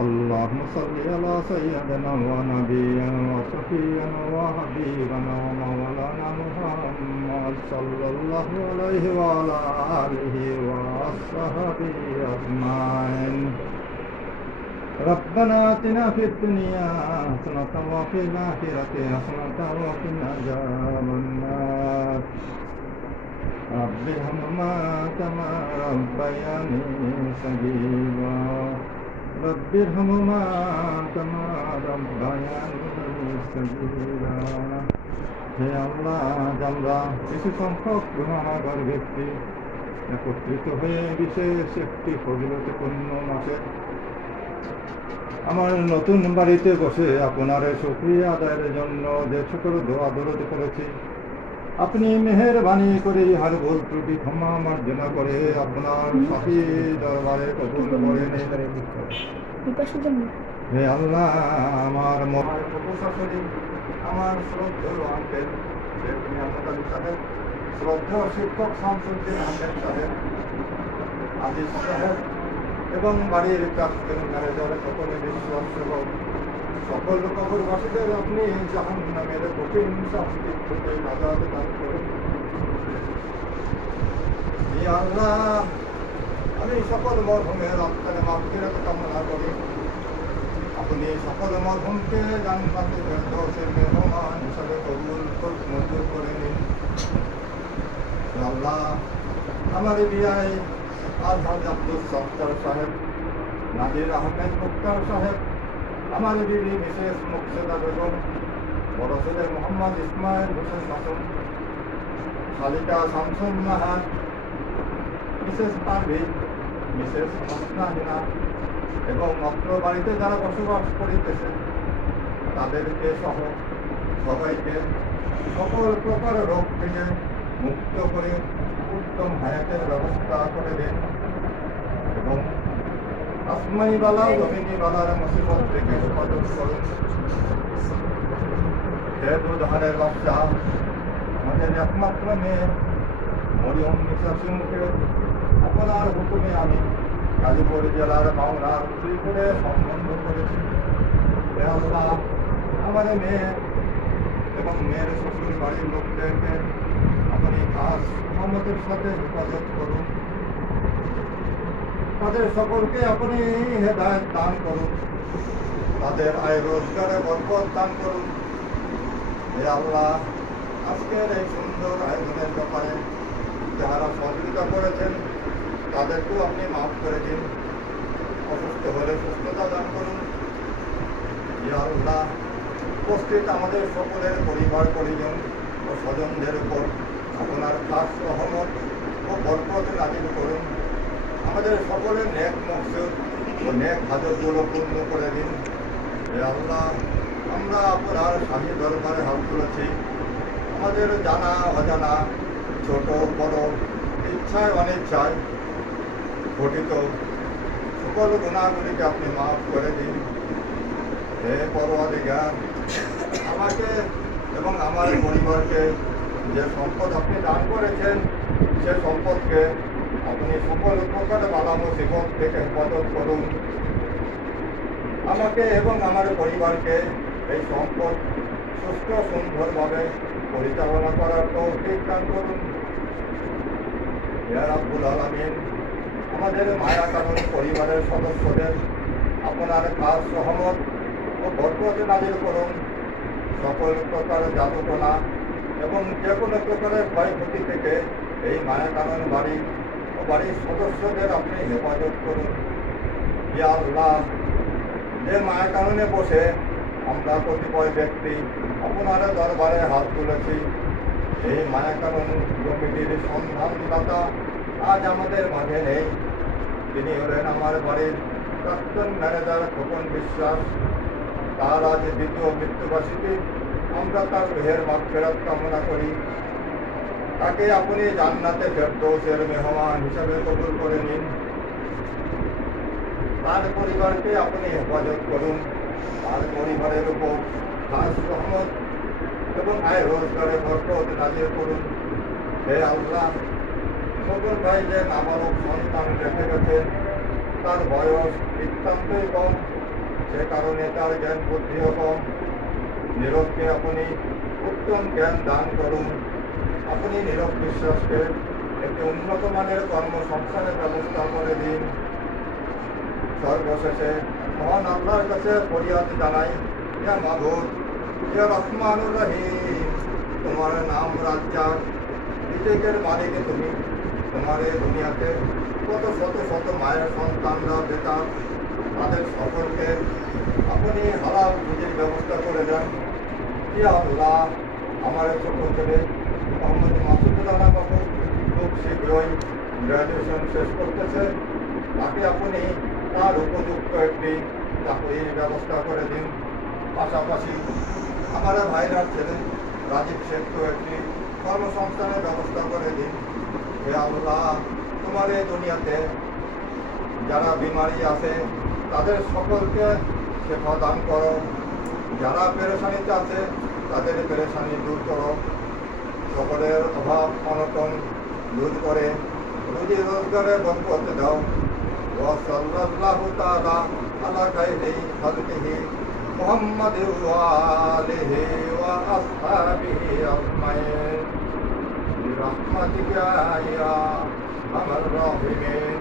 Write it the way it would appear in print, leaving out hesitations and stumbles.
اللهم صل على سيدنا ونبينا وشفيعنا وحبيبنا ومولانا محمد صلى الله عليه وعلى آله وصحبه أجمعين. ربنا آتنا في الدنيا حسنة وفي الآخرة حسنة وقنا عذاب النار. رب ارحمهما كما ربياني صغيرا. رب ارحمهما كما ربياني صغيرا. হে আল্লাহ, আমরা কিছু সংখ্যক গুনাহগার ব্যক্তি একত্রিত হয়ে বিশেষ একটি ফজিলতপূর্ণ মাসে আমার নতুন বাড়িতে বসে আপনার শুকরিয়া আদায়ের জন্য যে সকল দোয়া দরদ করেছি, আপনি মেহেরবানি করে হার ভুল ত্রুটি ক্ষমা মার্জনা করে আপনার শাহী দরবারে কবুল করে নেন। হে আল্লাহ, আমার শাশুড়ি, আমার শ্রদ্ধেয় আঙ্কেল শেখ নিয়ামত আলী সাহেব, শ্রদ্ধেয় শিক্ষক শামসুদ্দিন আহমেদ সাহেব, আজিজ সাহেব এবং বাড়ির প্রাক্তন ম্যানেজার সকলে বিশ্বাস এবং সকল কবরবাসীদের আপনি জাহান্নামের কঠিন শাস্তি থেকে আজাদ দান করুন। ইয়া আল্লাহ, আমি সকল মরহুমের আত্মার মাগফিরাত কামনা করি। আপনি সকল মরহুমকে জান্নাতে ফেরদৌসের মেহমান হিসাবে মঞ্জুর করে নিন। ইয়া আল্লাহ, আমার বিয়ায় আলহাজ আব্দুল সত্তার সাহেব, নাজির আহমেদ মুক্তার সাহেব, আমার বিবি মিসেস মুকসেদা বেগম, বড় ছেলে মোহাম্মদ ইসমাইল হোসেন মাসুম, শালিকা শামসুন নাহার, মিসেস পারভিন, মিসেস হাসনাহিনা এবং অত্র বাড়িতে যারা বসবাস করিতেছেন তাদেরকে সহ সবাইকে সকল প্রকার রোগ থেকে মুক্ত করে উত্তম হায়াতের ব্যবস্থা করে দেন এবং আসমানি বালা জমিনি বালার মুসিবত থেকে হেফাজত করুন। হে দুধারের বাচ্চা, আমাদের একমাত্র মেয়ে মরিয়ম নিশা সিংকে আপনার হুকুমে আমি গাজীপুর জেলার মাওনার শ্রীপুরে সম্বন্ধ করেছি। হে আল্লাহ, আমার মেয়ে এবং মেয়ের শ্বশুর বাড়ির লোকদেরকে আপনি খাস ক্ষমতার সাথে হেফাজত করুন। তাদের সকলকে আপনি হেদায়েত দান করুন, তাদের আয় রোজগারে বরকত দান করুন। হে আল্লাহ, আজকের এই সুন্দর আয়োজনের ব্যাপারে যারা সহযোগিতা করেছেন তাদেরকেও আপনি মাফ করে দিন, অসুস্থ হলে সুস্থতা দান করুন। হে আল্লাহ, উপস্থিত আমাদের সকলের পরিবার পরিজন ও স্বজনদের উপর আপনার খাস রহমত ও বরকত নাজিল করুন। আমাদের সকলের নেক মকসুদ ও নেক হাজতগুলো পূর্ণ করে দিন। হে আল্লাহ, আমরা আপনার শাহী দরবারে হাত তুলেছি। আমাদের জানা অজানা, ছোট বড়, ইচ্ছায় অনিচ্ছায় ঘটিত সকল গুণাগুলিকে আপনি মাফ করে দিন। হে পরওয়ারদিগার, আমাকে এবং আমার পরিবারকে যে সম্পদ আপনি দান করেছেন সে সম্পদকে আপনি সকল প্রকার বালা মুসিবত থেকে হেফাজত করুন। আমাকে এবং আমার পরিবারকে এই সম্পদ সুস্থ সুন্দরভাবে পরিচালনা করার তৌফিক দান করুন। ইয়া রাব্বুল আলামিন, আমাদের মায়া কারণ পরিবারের সদস্যদের আপনার খাস রহমত ও বরকত নাজিল করুন। সকল প্রকার যাতনা এবং যে কোনো প্রকারের ক্ষয়ক্ষতি থেকে এই মায়া কারণ বাড়ি ও বাড়ির সদস্যদের আপনি হেফাজত করুন। ইয়া আল্লাহ, যে মায়া কারণে বসে আমরা কতিপয় ব্যক্তি আপনার দরবারে হাত তুলেছি, এই মায়া কারণ কমিটির সন্ধানদাতা আজ আমাদের মাঝে নেই। তিনি হলেন আমার বাড়ির প্রাক্তন ম্যানেজার খোকন বিশ্বাস। তার আজ দ্বিতীয় মৃত্যুবার্ষিকী, আমরা তার রুহের মাগফিরাত কামনা করি। তাকে আপনি জান্নাতে ফেরদৌসের মেহমান হিসাবে কবুল করে নিন। তার পরিবারকে আপনি হেফাজত করুন। তার পরিবারের উপর খাস রহমত এবং আয় রোজগারে বরকত নাজিল করুন। হে আল্লাহ, সকল ভাই যে নাবালক সন্তান রেখে গেছেন, তার বয়স নিতান্তই কম, সে কারণে তার জ্ঞান বুদ্ধিও কম। নীরবকে আপনি উত্তম জ্ঞান দান করুন। আপনি নীরব বিশ্বাসকে একটি উন্নত মানের কর্মসংস্থানের ব্যবস্থা করে দিন। সর্বশেষে মহান আল্লাহর কাছে ফরিয়াদ জানাই, ইয়া মাবুদ, ইয়া রহমানুর রহিম, তোমার নাম রাজ্জাক, রিজিকের মালিক তুমি। তোমার এই দুনিয়াতে কত শত শত মায়ের সন্তানরা বেকার, তাদের সকলকে আপনি হালাল রুজির ব্যবস্থা করে দেন। ইয়া আল্লাহ, আমার ছোট ছেলে মোহাম্মদ মাসুদ রানা বাবু খুব শীঘ্রই গ্র্যাজুয়েশন শেষ করতেছে। তাকে আপনি তার উপযুক্ত একটি চাকরির ব্যবস্থা করে দিন। পাশাপাশি আমার ভাইরার ছেলে রাজীব শেখকেও একটি কর্মসংস্থানের ব্যবস্থা করে দিন। হে আল্লাহ, তোমার এই দুনিয়াতে যারা বিমারি আছে তাদের সকলকে শেফা দান করো। যারা পেরেশানিতে আছে তাদের পেরেশানি দূর করো। সকলের অভাব অনটন দূর করে রুজি রোজগারে বরকত দাও। ওয়াসাল্লাল্লাহু তাআলা আলা খাইরি খালকিহি মুহাম্মাদি ওয়া আলিহি ওয়া আসহাবিহি আজমাইন বিরহমাতিকা ইয়া আরহামার রাহিমিন।